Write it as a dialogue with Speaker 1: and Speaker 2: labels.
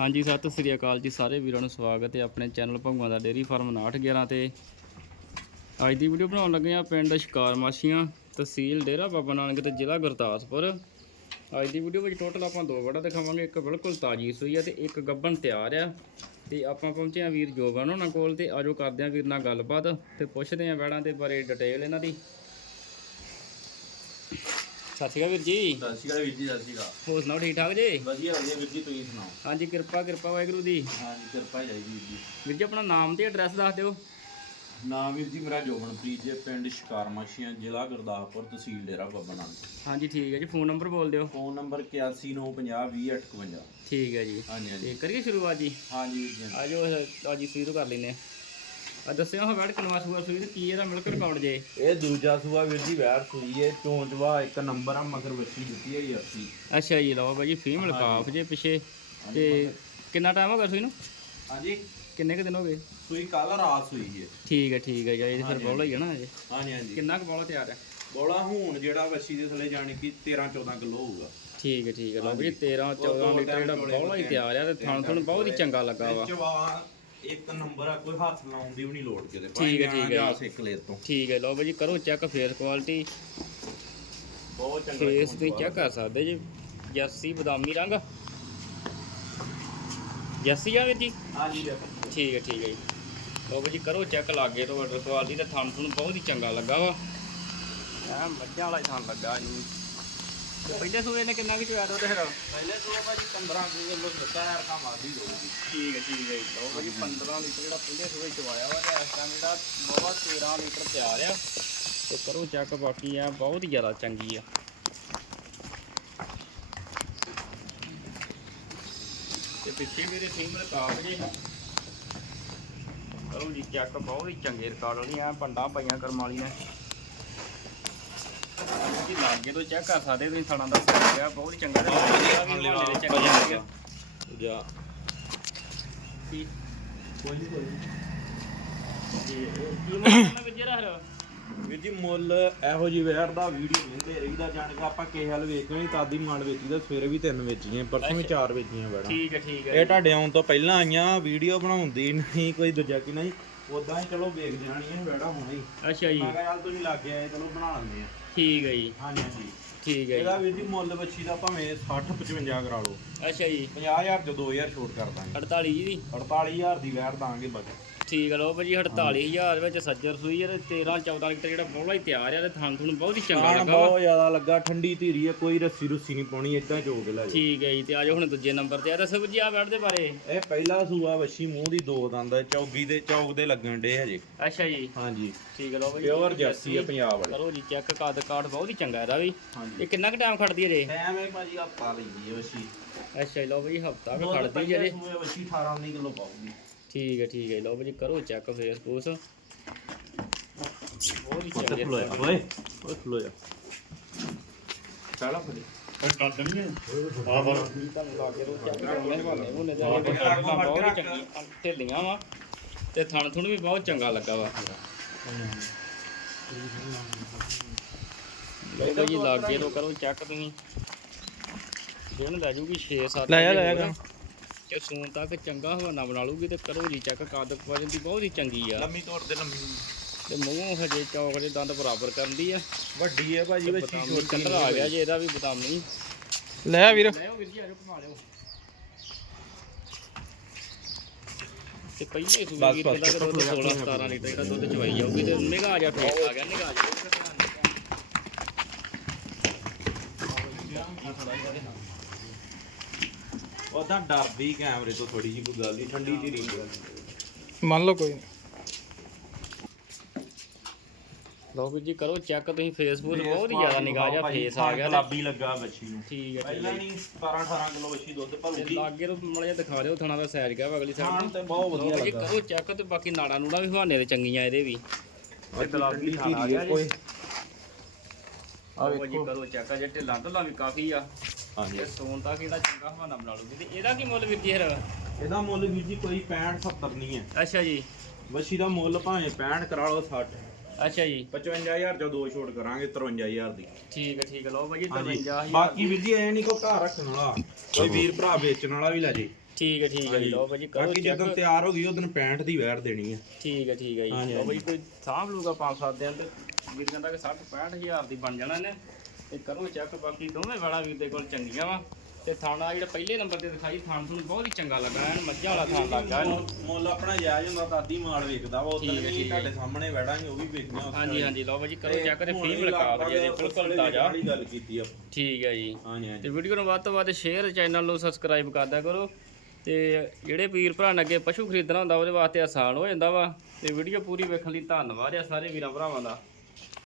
Speaker 1: ਹਾਂਜੀ, ਸਤਿ ਸ੍ਰੀ ਅਕਾਲ ਜੀ ਸਾਰੇ ਵੀਰਾਂ ਨੂੰ ਸਵਾਗਤ ਹੈ ਆਪਣੇ ਚੈਨਲ ਭੰਗਵਾ ਦਾ ਡੇਰੀ ਫਾਰਮ 911 ਤੇ। ਅੱਜ ਦੀ ਵੀਡੀਓ ਬਣਾਉਣ ਲੱਗੇ ਆ ਪਿੰਡ ਸ਼ਿਕਾਰ ਮਾਸੀਆਂ, ਤਹਿਸੀਲ ਡੇਰਾ ਬਾਬਾ ਨਾਨਕ ਤੇ ਜ਼ਿਲ੍ਹਾ ਗੁਰਦਾਸਪੁਰ। ਅੱਜ ਦੀ ਵੀਡੀਓ ਵਿੱਚ ਟੋਟਲ ਆਪਾਂ ਦੋ ਵੜਾ ਦਿਖਾਵਾਂਗੇ, ਇੱਕ ਬਿਲਕੁਲ ਤਾਜੀ ਸੂਈ ਆ ਤੇ ਇੱਕ ਗੱਬਣ ਤਿਆਰ ਆ। ਤੇ ਆਪਾਂ ਪਹੁੰਚੇ ਆ ਵੀਰ ਜੋਬਨ ਉਹਨਾਂ ਕੋਲ ਤੇ ਆਜੋ ਕਰਦੇ ਆ ਵੀਰ ਨਾਲ ਗੱਲਬਾਤ ਤੇ ਪੁੱਛਦੇ ਆ ਵੜਾਂ ਦੇ ਬਾਰੇ ਡਿਟੇਲ ਇਹਨਾਂ ਦੀ। ਸਤਿ ਸ਼੍ਰੀ ਅਕਾਲ ਵੀਰ ਜੀ।
Speaker 2: ਸਤਿ ਸ਼੍ਰੀ ਅਕਾਲ ਵੀਰ ਜੀ ਸਤਿ ਸ਼੍ਰੀ ਅਕਾਲ।
Speaker 1: ਹੋਰ ਸੁਣਾਓ ਠੀਕ ਠਾਕ ਜੀ?
Speaker 2: ਵਧੀਆ ਵਧੀਆ ਵੀਰ ਜੀ ਤੁਸੀਂ ਸੁਣਾਓ?
Speaker 1: ਹਾਂਜੀ ਕਿਰਪਾ ਕਿਰਪਾ ਵਾਹਿਗੁਰੂ ਦੀ
Speaker 2: ਹਾਂਜੀ ਕਿਰਪਾ ਜਾਈ ਵੀਰ ਜੀ।
Speaker 1: ਵੀਰ ਜੀ ਆਪਣਾ ਨਾਮ ਤੇ ਐਡਰੈਸ ਦੱਸ ਦਿਓ।
Speaker 2: ਨਾਮ ਵੀਰ ਜੀ ਮੇਰਾ ਜੋਬਨਪ੍ਰੀਤ ਜੀ ਪਿੰਡ ਸ਼ਿਕਾਰ ਮਾਸ਼ੀਆਂ ਜ਼ਿਲ੍ਹਾ ਗੁਰਦਾਸਪੁਰ ਤਹਿਸੀਲ ਡੇਰਾ ਬਾਬਾ ਨਾਨਕ।
Speaker 1: ਹਾਂਜੀ ਠੀਕ ਹੈ ਜੀ ਫੋਨ ਨੰਬਰ ਬੋਲ ਦਿਓ।
Speaker 2: ਫੋਨ ਨੰਬਰ 8195020851
Speaker 1: ਠੀਕ ਹੈ ਜੀ।
Speaker 2: ਹਾਂਜੀ ਹਾਂਜੀ।
Speaker 1: ਤੇ ਕਰੀਏ ਸ਼ੁਰੂਆਤ ਜੀ?
Speaker 2: ਹਾਂਜੀ ਵੀਰ ਜੀ।
Speaker 1: ਆਜੋ ਅੱਜ ਸ਼ੁਰੂ ਕਰ ਲੈਨੇ ਆ ਦੱਸਿਓ ਹਾਂ ਵੜ ਕਿਨਵਾ ਸੂਆ ਸੂਈ ਤੇ ਕੀ ਇਹਦਾ ਮਿਲਕ ਰਿਕਾਰਡ ਜੇ।
Speaker 2: ਇਹ ਦੂਜਾ ਸੂਆ ਵੀਰ ਜੀ ਵੈਰ ਸੂਈ ਹੈ ਚੋਂਚਵਾ ਇੱਕ ਨੰਬਰ ਆ ਮਗਰ ਬੱਚੀ ਦਿੱਤੀ ਹੈ ਅਸੀਂ
Speaker 1: ਅੱਛਾ ਜੀ ਲਓ ਬਾਈ ਫੀਮੇਲ ਕਾਫ ਜੇ ਪਿਛੇ। ਤੇ ਕਿੰਨਾ ਟਾਈਮ ਹੋ ਗਿਆ ਸੂਈ ਨੂੰ?
Speaker 2: ਹਾਂਜੀ।
Speaker 1: ਕਿੰਨੇ ਕੁ ਦਿਨ ਹੋ ਗਏ?
Speaker 2: ਸੂਈ ਕੱਲ ਰਾਤ ਸੂਈ ਹੈ
Speaker 1: ਠੀਕ ਹੈ ਠੀਕ ਹੈ ਜੀ ਇਹ ਫਿਰ ਬੋਲਾ ਹੀ ਹੈ ਨਾ ਅਜੇ
Speaker 2: ਹਾਂਜੀ ਹਾਂਜੀ।
Speaker 1: ਕਿੰਨਾ ਕੁ ਬੋਲਾ ਤਿਆਰ ਹੈ
Speaker 2: ਬੋਲਾ ਹੁਣ ਜਿਹੜਾ ਬੱਚੀ ਦੇ ਥੱਲੇ ਜਾਣੀ ਕਿ 13 14 ਕਿਲੋ ਹੋਊਗਾ।
Speaker 1: ਠੀਕ ਹੈ ਠੀਕ ਹੈ ਲਓ ਬਾਈ 13 14 ਲੀਟਰ ਜਿਹੜਾ ਬੋਲਾ ਹੀ ਤਿਆਰ ਆ ਤੇ ਥਣ ਥਣ ਬਹੁਤ ਹੀ ਚੰਗਾ ਲੱਗਾ ਵਾ।
Speaker 2: ਇੱਕ ਨੰਬਰ ਆ ਕੋਈ ਹੱਥ ਲਾਉਣ ਦੀ ਵੀ ਨਹੀਂ ਲੋੜ ਕਿਤੇ।
Speaker 1: ਠੀਕ ਹੈ, ਠੀਕ ਹੈ।
Speaker 2: ਜਾ। ਸਿੱਖ ਲੈ ਤੋਂ।
Speaker 1: ਠੀਕ ਹੈ ਲਓ ਬਾਈ ਕਰੋ ਚੈੱਕ ਫੇਸ ਕੁਆਲਿਟੀ
Speaker 2: ਬਹੁਤ ਚੰਗਾ
Speaker 1: ਫੇਸ ਤੁਸੀਂ ਚੈੱਕ ਕਰ ਸਕਦੇ ਜੀ। ਜਰਸੀ ਬਦਾਮੀ ਰੰਗ। ਜਰਸੀ ਆ ਵੀਰ ਜੀ?
Speaker 2: ਹਾਂਜੀ
Speaker 1: ਠੀਕ ਹੈ ਠੀਕ ਹੈ ਜੀ। ਲਓ ਬਾਈ ਜੀ ਕਰੋ ਚੈੱਕ ਲਾਗੇ ਤੋਂ ਆਰਡਰ ਕੁਆਲਿਟੀ ਦਾ। ਥਣ ਤੁਹਾਨੂੰ ਬਹੁਤ ਹੀ ਚੰਗਾ ਲੱਗਾ ਵਾ। ਆ ਮੱਝਾਂ ਵਾਲਾ ਹੀ ਥਣ ਲੱਗਾ ਜੀ। ਤੇ ਪਹਿਲੇ ਸੂਏ ਨੇ ਕਿੰਨਾ ਕੁ ਚੋਇਆ ਦੁੱਧ ਫਿਰ?
Speaker 2: ਪਹਿਲੇ ਤੋਂ ਭਾਜੀ 15 ਕਿਲੋ ਦਿੱਤਾ ਯਾਰ ਕੰਮ ਆਦੀ ਦੋਗੀ
Speaker 1: ਠੀਕ ਹੈ ਠੀਕ ਹੈ ਲਓ ਬਾਈ ਜੀ 15 ਲੀਟਰ ਜਿਹੜਾ ਪਹਿਲੇ ਸੂਏ ਚਵਾਇਆ ਵਾ ਤੇ ਇਸ ਟਾਈਮ ਜਿਹੜਾ ਬਹੁਤ 13 ਲੀਟਰ ਤਿਆਰ ਆ। ਤੇ ਕਰੋ ਚੈੱਕ ਬਾਕੀ ਆ ਬਹੁਤ ਹੀ ਜ਼ਿਆਦਾ ਚੰਗੀ ਆ। ਤੇ ਪਿੱਛੇ ਮੇਰੇ ਫੀਮੇਲ ਕਾਫ ਜੇ। ਕਰੋ ਜੀ ਚੈੱਕ ਬਹੁਤ ਹੀ ਚੰਗੇ ਰਿਕਾਰਡ ਵਾਲੀਆਂ ਪੰਡਾ ਪਈਆਂ ਕਰਮ ਵਾਲੀਆਂ। ਜੀ ਲਾਗੇ ਤੋਂ ਚੈੱਕ ਕਰ ਸਕਦੇ ਤੁਸੀਂ ਥਣਾ ਦਾ ਸਾਈਜ਼ ਆ ਬਹੁਤ ਹੀ ਚੰਗਾ ਤੇ ਹਵਾਨੇ ਦੇ ਚੰਗੇ ਲੱਗੇ ਆ।
Speaker 2: ਜਾ
Speaker 1: ਕੀ
Speaker 2: ਕੋਈ ਨਹੀਂ ਕੋਈ
Speaker 1: ਕੀ ਮਤਲਬ ਵਿੱਚ ਜਿਹੜਾ
Speaker 2: ਵੀਰ ਜੀ ਮੁੱਲ ਇਹੋ ਜੀ ਵੇਰ ਦਾ ਵੀਡੀਓ ਨਹੀਂ ਰਹੀਦਾ ਜਾਣ ਕੇ ਆਪਾਂ ਕਿਸੇ ਹਲ ਵੇਚਣੀ ਤਾਦੀ ਮਾਲ ਵੇਚੀਦਾ ਸਵੇਰੇ ਵੀ ਤਿੰਨ ਵੇਚੀਆਂ ਪਰਸੋਂ ਵੀ ਚਾਰ ਵੇਚੀਆਂ ਬੜਾ
Speaker 1: ਠੀਕ ਹੈ ਠੀਕ ਹੈ।
Speaker 2: ਇਹ ਤੁਹਾਡੇ ਆਉਣ ਤੋਂ ਪਹਿਲਾਂ ਆਈਆਂ ਵੀਡੀਓ ਬਣਾਉਂਦੀ ਨਹੀਂ ਕੋਈ ਦੂਜਾ ਕਿ ਨਹੀਂ। ਉਦਾਂ ਹੀ ਚਲੋ ਵੇਖ ਜਾਣੀਆਂ ਬੜਾ ਹੋਣਾ ਹੀ।
Speaker 1: ਅੱਛਾ ਜੀ।
Speaker 2: ਮੈਂ ਕਿਹਾ ਚੱਲ ਤੁਸੀਂ ਲੱਗ ਗਏ ਚਲੋ ਬਣਾ ਲੈਂਦੇ ਆ।
Speaker 1: ਠੀਕ ਹੈ ਜੀ।
Speaker 2: ਹਾਂਜੀ ਹਾਂਜੀ।
Speaker 1: ਠੀਕ ਹੈ
Speaker 2: ਇਹਦਾ ਵੀਰ ਜੀ ਮੁੱਲ ਬੱਚੀ ਦਾ ਭਾਵੇਂ 60 55 ਕਰਾ ਲਓ।
Speaker 1: ਅੱਛਾ ਜੀ।
Speaker 2: 50000 ਚ 2000 ਛੋਟ ਕਰ ਦਾਂਗੇ।
Speaker 1: 48 ਜੀ ਦੀ।
Speaker 2: 48000 ਦੀ ਵੈਰ ਦਾਂਗੇ ਬਸ।
Speaker 1: ਠੀਕ ਹੈ ਲੋ ਭਾਜੀ 48000 ਵਿੱਚ ਸੱਜਰ ਸੂਈ ਹੈ ਤੇ 13 14 ਲੀਟਰ ਜਿਹੜਾ ਬੋਲਾ ਹੀ ਤਿਆਰ ਹੈ ਤੇ ਥਣ ਥਣ ਬਹੁਤ ਹੀ ਚੰਗਾ ਲੱਗਾ।
Speaker 2: ਬਹੁਤ ਜ਼ਿਆਦਾ ਲੱਗਾ ਠੰਡੀ ਧੀਰੀ ਹੈ ਕੋਈ ਰੱਸੀ ਰੁੱਸੀ ਨਹੀਂ ਪਾਉਣੀ ਇਦਾਂ ਚੋ ਕੇ ਲੈ ਜਾ
Speaker 1: ਠੀਕ ਹੈ ਜੀ ਤੇ ਆਜੋ ਹੁਣ ਦੂਜੇ ਨੰਬਰ ਤੇ ਆ। ਦੱਸੋ ਜੀ ਆ ਬੈਠ ਦੇ ਬਾਰੇ।
Speaker 2: ਇਹ ਪਹਿਲਾ ਸੂਆ ਵੱਛੀ ਮੂੰਹ ਦੀ ਦੋ ਦੰਦ ਹੈ, ਚੌਗੀ ਦੇ ਚੌਕ ਦੇ ਲੱਗਣ ਡੇ ਹਜੇ।
Speaker 1: ਅੱਛਾ ਜੀ।
Speaker 2: ਹਾਂਜੀ।
Speaker 1: ਠੀਕ ਹੈ ਲੋ ਭਾਜੀ
Speaker 2: ਪਿਓਰ ਜਰਸੀ ਹੈ ਪੰਜਾਬ ਵਾਲੇ।
Speaker 1: ਕਰੋ ਜੀ ਚੈੱਕ ਕਾਦ ਕਾਰਡ ਬਹੁਤ ਹੀ ਚੰਗਾ ਇਹਦਾ ਵੀ। ਇਹ ਕਿੰਨਾ ਕੁ ਟਾਈਮ ਖੜਦੀ ਹੈ ਜੇ
Speaker 2: ਟਾਈਮ ਹੈ ਭਾਜੀ ਹਫਤਾ ਲੈਂਦੀ ਹੈ ਵੱਛੀ।
Speaker 1: ਅੱਛਾ ਜੀ ਲੋ ਭਾਜੀ ਹਫਤਾ ਕੁ ਖੜਦੀ
Speaker 2: ਪਹਿਲੇ
Speaker 1: ਜੇ
Speaker 2: ਵੱਛੀ 18 19 ਕਿਲੋ ਪਾਉਗੀ
Speaker 1: ਠੀਕ ਹੈ ਠੀਕ ਹੈ ਲੋ ਭਾਜੀ ਕਰੋ ਚੈੱਕ ਫੇਸ ਫੂਸ ਬਹੁਤ ਹੀ ਚੰਗੇ
Speaker 2: ਓਏ ਓਏ ਓਏ ਖਲੋ ਜਾ ਚਾਲਾ ਫੜੀ
Speaker 1: ਤੁਹਾਨੂੰ ਲਾਗੇ ਤੋਂ ਚੈੱਕ ਕਰਾਂਗੇ ਹਵਾਲੇ ਹੁਣੇ ਤੇ ਆਹ ਟਾਂਗਾਂ ਬਹੁਤ ਹੀ ਚੰਗੀ ਢਿੱਲੀਆਂ ਵਾ ਤੇ ਥਣ ਥੁਣ ਵੀ ਬਹੁਤ ਚੰਗਾ ਲੱਗਾ ਵਾ। ਲੋ ਜੀ ਲਾਗੇ ਤੋਂ ਕਰੋ ਚੈੱਕ ਤੁਸੀਂ। ਦਿਨ ਲੈ ਜੂਗੀ 6 7 ਲੈ ਜਾ ਲੈ ਜਾ ਤੇ ਸੂਨ ਤੱਕ ਚੰਗਾ ਹਵਾਨਾ ਬਣਾ ਲੂਗੀ ਤੇ ਕਰੋ ਜੀ ਚੈੱਕ ਕਾਦ ਵਜਨ ਦੀ ਬਹੁਤ ਹੀ ਚੰਗੀ ਆ
Speaker 2: ਲੰਮੀ ਤੋੜ ਦੇ ਲੰਮੀ
Speaker 1: ਤੇ ਮੂੰਹ ਹਜੇ ਚੌਕ ਦੇ ਦੰਦ ਬਰਾਬਰ ਕਰਦੀ ਆ
Speaker 2: ਵੱਡੀ ਹੈ ਭਾਜੀ ਵੱਛੀ
Speaker 1: ਬਦਾਮੀ
Speaker 2: ਛੋਟੀ
Speaker 1: ਕਲਰ ਆ ਗਿਆ ਜੇ ਇਹਦਾ ਵੀ ਬਦਾਮੀ
Speaker 3: ਲੈ ਵੀਰ
Speaker 1: ਲੈ ਵੀਰ ਜੀ ਆਜੋ ਘੁਮਾ ਲਿਓ ਤੇ ਪਹਿਲੇ
Speaker 2: ਬਸ,
Speaker 1: ਵੀਰ ਦਾ ਦੁੱਧ 16 17 ਲੀਟਰ ਜਿਹੜਾ ਦੁੱਧ ਚਵਾਈ ਜਾਊਗੀ ਤੇ ਨਿਗਾਹ ਜਾ ਫੇਰ ਆ ਗਿਆ ਨਿਗਾਹ ਜਾ
Speaker 2: ਉਹਦਾ ਡਰਦੀ ਕੈਮਰੇ ਤੋਂ ਥੋੜੀ ਜਿਹੀ ਕੋਈ ਗੱਲ ਨਹੀਂ ਠੰਡੀ ਧੀਰੀ
Speaker 3: ਮੰਨ ਲਓ ਕੋਈ।
Speaker 1: ਲਓ ਵੀਰ ਜੀ ਕਰੋ ਚੈੱਕ ਤੁਸੀਂ ਫੇਸਬੁੱਕ ਬਹੁਤ ਹੀ ਜ਼ਿਆਦਾ ਨਿਗਾਹ ਜਾ ਫੇਸ ਆ ਗਿਆ ਤੇ।
Speaker 2: ਗੁਲਾਬੀ ਲੱਗਾ ਬੱਚੀ ਨੂੰ।
Speaker 1: ਠੀਕ ਹੈ
Speaker 2: ਪਹਿਲਾਂ ਨਹੀਂ 17 18 ਕਿਲੋ ਬੱਚੀ ਦੁੱਧ
Speaker 1: ਤੇ
Speaker 2: ਭਰੂਗੀ।
Speaker 1: ਲਾਗੇ ਤੋਂ ਮੜਾ ਜਿਹਾ ਦਿਖਾ ਦਿਓ ਥਣਾ ਦਾ ਸਾਈਜ਼ ਗਿਆ ਵਾ ਅਗਲੀ
Speaker 2: ਖਾਣ
Speaker 1: ਸਾਈਡ
Speaker 2: ਤੇ ਬਹੁਤ ਵਧੀਆ
Speaker 1: ਜੀ
Speaker 2: ਲੱਗਾ।
Speaker 1: ਕਰੋ ਚੈੱਕ ਤੇ ਬਾਕੀ ਨਾੜਾ ਨੂੜਾ ਵੀ ਹਵਾਨੇ ਦੇ ਚੰਗੀਆਂ ਇਹਦੇ ਵੀ।
Speaker 2: ਤੇ ਗੁਲਾਬੀ
Speaker 1: ਆਓ ਜੀ। ਕਰੋ ਚੈੱਕ ਜੇ ਢਿੱਲਾਂ ਢੁੱਲਾਂ ਵੀ ਕਾਫੀ ਆ।
Speaker 2: ਹਾਂਜੀ।
Speaker 1: ਤੇ ਸੋਨ ਤੱਕ ਇਹਦਾ ਚੰਗਾ ਹਵਾਨਾ ਬਣਾ ਲੂਗੀ ਤੇ ਇਹਦਾ ਕੀ ਮੁੱਲ ਵੀਰ ਜੀ ਫਿਰ
Speaker 2: ਇਹਦਾ ਮੁੱਲ ਵੀਰ ਜੀ ਕੋਈ 65 70 ਨਹੀਂ ਹੈ।
Speaker 1: ਅੱਛਾ ਜੀ।
Speaker 2: ਬੱਚੀ ਦਾ ਮੁੱਲ ਭਾਵੇਂ 65 ਕਰਾ ਲਓ 60
Speaker 1: ਅੱਛਾ ਜੀ।
Speaker 2: 55000 ਜਾਂ ਦੋ ਛੋਟ ਕਰਾਂਗੇ 53000 ਦੀ।
Speaker 1: ਠੀਕ ਹੈ ਠੀਕ ਹੈ। ਲਓ
Speaker 2: ਹਾਂਜੀ।
Speaker 1: 53000
Speaker 2: ਬਾਕੀ ਵੀਰ ਜੀ ਐ ਨਹੀਂ ਕੋ ਘਰ ਰੱਖਣ ਵਾਲਾ। ਕੋਈ ਵੀਰ ਭਰਾ ਵੇਚਣ ਵਾਲਾ ਵੀ ਲੈ ਜੇ।
Speaker 1: ਠੀਕ ਹੈ ਠੀਕ ਹੈ ਜੀ। ਲਓ ਭਾਜੀ ਕਰੋ
Speaker 2: ਬਾਕੀ ਜਦੋਂ ਤਿਆਰ ਹੋ ਗਈ ਉਦੋਂ 65 ਦੀ ਵੈਰ ਦੇਣੀ ਹੈ।
Speaker 1: ਠੀਕ ਹੈ ਠੀਕ ਹੈ ਜੀ। ਲਓ ਭਾਜੀ ਕੋਈ ਸਾਂਭ ਲੂਗਾ 5-7 ਦਿਨ ਤੇ। ਵੀਰ ਕਹਿੰਦਾ ਕਿ 60 65000 ਦੀ ਬਣ ਜਾਣਾ ਇਹਨੇ। ਤੇ ਕਰੋ ਚੈੱਕ ਬਾਕੀ ਦੋਵੇਂ ਵਾਲਾ ਵੀਰ ਦੇ ਕੋਲ ਚੰਗੀਆਂ ਵਾ। ਤੇ ਥਾਣਾ ਜਿਹੜਾ ਪਹਿਲੇ ਨੰਬਰ ਤੇ ਦਿਖਾਈ ਥਾਣ ਤੁਹਾਨੂੰ ਬਹੁਤ ਹੀ ਚੰਗਾ ਲੱਗਾ ਐਨ ਮੱਝਾਂ ਵਾਲਾ ਥਾਣ ਲੱਗਾ ਇਹਨੂੰ
Speaker 2: ਮੁੱਲ- ਆਪਣਾ ਜਾਇਜ਼ ਹੁੰਦਾ ਦਾਦੀ ਮਾਲ ਵੇਚਦਾ ਵਾ ਉਦੋਂ ਵੀ। ਤੁਹਾਡੇ ਸਾਹਮਣੇ ਬੈਠਾਂਗੇ ਉਹ ਵੀ ਉਸ
Speaker 1: ਹਾਂਜੀ ਹਾਂਜੀ ਲਓ ਭਾਜੀ ਕਰੋ ਚੈੱਕ ਤੇ ਫੀਮ ਲਗਾ
Speaker 2: ਲਗਭਗ
Speaker 1: ਜੀ ਬਿਲਕੁਲ ਤਾਜ਼ਾ।
Speaker 2: ਵਾਲੀ ਗੱਲ ਕੀਤੀ ਆਪਾਂ
Speaker 1: ਠੀਕ ਹੈ ਜੀ।
Speaker 2: ਹਾਂਜੀ ਹਾਂਜੀ।
Speaker 1: ਤੇ ਵੀਡੀਓ ਨੂੰ ਵੱਧ ਤੋਂ ਵੱਧ ਸ਼ੇਅਰ ਚੈਨਲ ਨੂੰ ਸਬਸਕ੍ਰਾਈਬ ਕਰਦਿਆ ਕਰੋ। ਤੇ ਜਿਹੜੇ ਵੀਰ ਭਰਾ ਨੇ ਅੱਗੇ ਪਸ਼ੂ ਖਰੀਦਣਾ ਹੁੰਦਾ ਉਹਦੇ ਵਾਸਤੇ ਆਸਾਨ ਹੋ ਜਾਂਦਾ ਵਾ। ਤੇ ਵੀਡੀਓ ਪੂਰੀ ਵੇਖਣ ਲਈ ਧੰਨਵਾਦ ਆ ਸਾਰੇ ਵੀਰਾਂ ਭਰਾਵਾਂ ਦਾ।